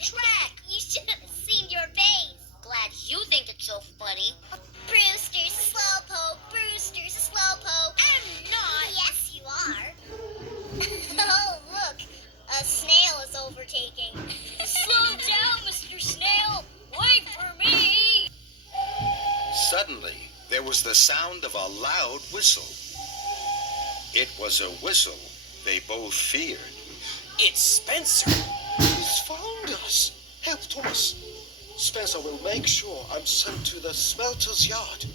track. You should have seen your face. Glad you think it's so funny. Brewster's a slowpoke. Brewster's a slowpoke. I'm not. Yes, you are. Oh, look. A snail is overtaking. Slow down, Mr. Snail. Wait for me. Suddenly, there was the sound of a loud whistle. It was a whistle they both feared. It's Spencer. He's found us. Helped us. Spencer will make sure I'm sent to the smelter's yard.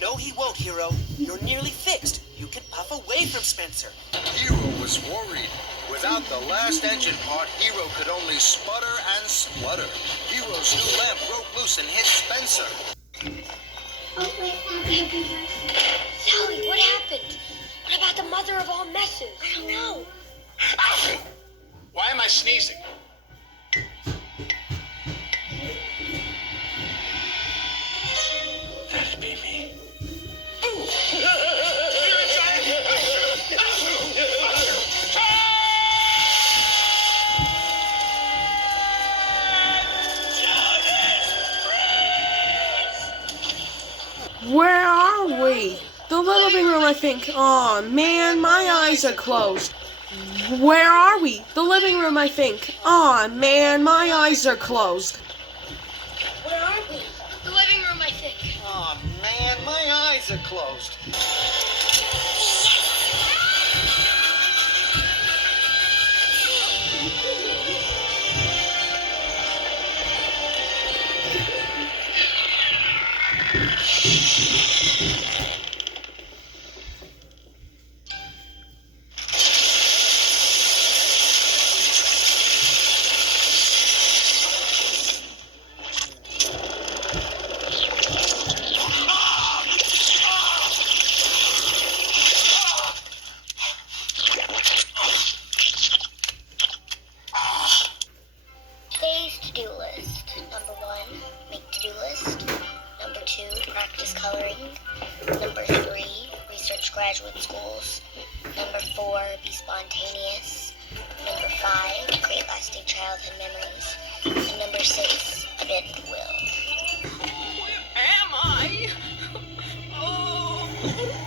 No, he won't, Hiro. You're nearly fixed. You can puff away from Spencer. Hiro was worried. Without the last engine part, Hiro could only sputter and splutter. Hiro's new lamp broke loose and hit Spencer. Oh, wait, Sally, what happened? What about the mother of all messes? I don't know. Ow! Why am I sneezing? That'd be me. Where are we? The living room, I think. Aw, man, my eyes are closed. Where are we? The living room, I think. Aw, man, my eyes are closed. Where are we? The living room, I think. Oh man, my eyes are closed. Today's to-do list. Number 1, make to-do list. Number 2, practice coloring. Number 3, research graduate schools. Number 4, be spontaneous. Number 5, create lasting childhood memories. And number 6, bend will. Where am I? Oh.